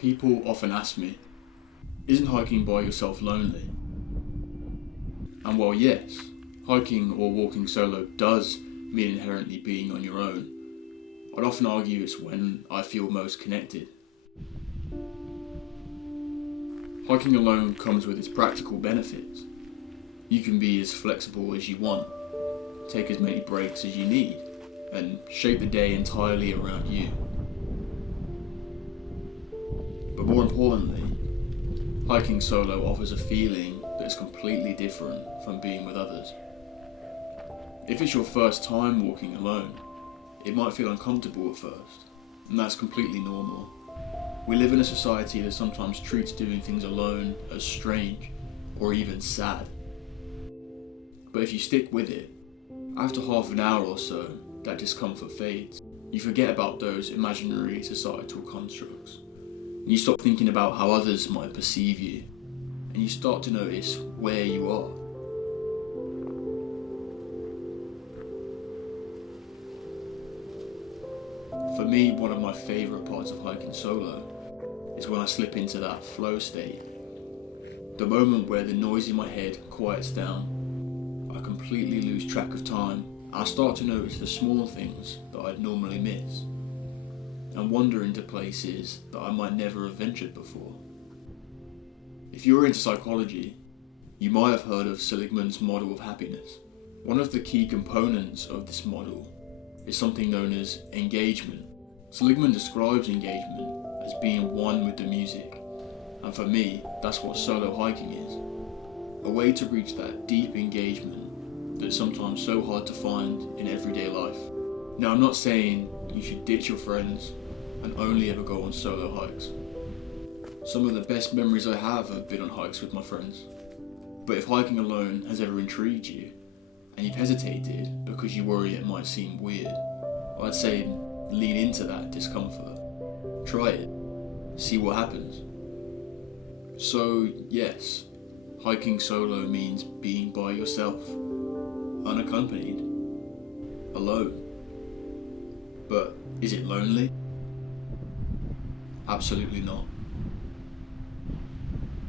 People often ask me, isn't hiking by yourself lonely? And while yes, hiking or walking solo does mean inherently being on your own, I'd often argue it's when I feel most connected. Hiking alone comes with its practical benefits. You can be as flexible as you want, take as many breaks as you need, and shape the day entirely around you. But more importantly, hiking solo offers a feeling that's completely different from being with others. If it's your first time walking alone, it might feel uncomfortable at first, and that's completely normal. We live in a society that sometimes treats doing things alone as strange or even sad. But if you stick with it, after half an hour or so, that discomfort fades. You forget about those imaginary societal constructs. And you stop thinking about how others might perceive you, and you start to notice where you are. For me, one of my favourite parts of hiking solo is when I slip into that flow state. The moment where the noise in my head quiets down, I completely lose track of time, and I start to notice the small things that I'd normally miss, and wander into places that I might never have ventured before. If you're into psychology, you might have heard of Seligman's model of happiness. One of the key components of this model is something known as engagement. Seligman describes engagement as being one with the music, and for me, that's what solo hiking is. A way to reach that deep engagement that's sometimes so hard to find in everyday life. Now, I'm not saying you should ditch your friends and only ever go on solo hikes. Some of the best memories I have been on hikes with my friends. But if hiking alone has ever intrigued you, and you've hesitated because you worry it might seem weird, I'd say lean into that discomfort. Try it. See what happens. So yes, hiking solo means being by yourself, unaccompanied, alone. But is it lonely? Absolutely not.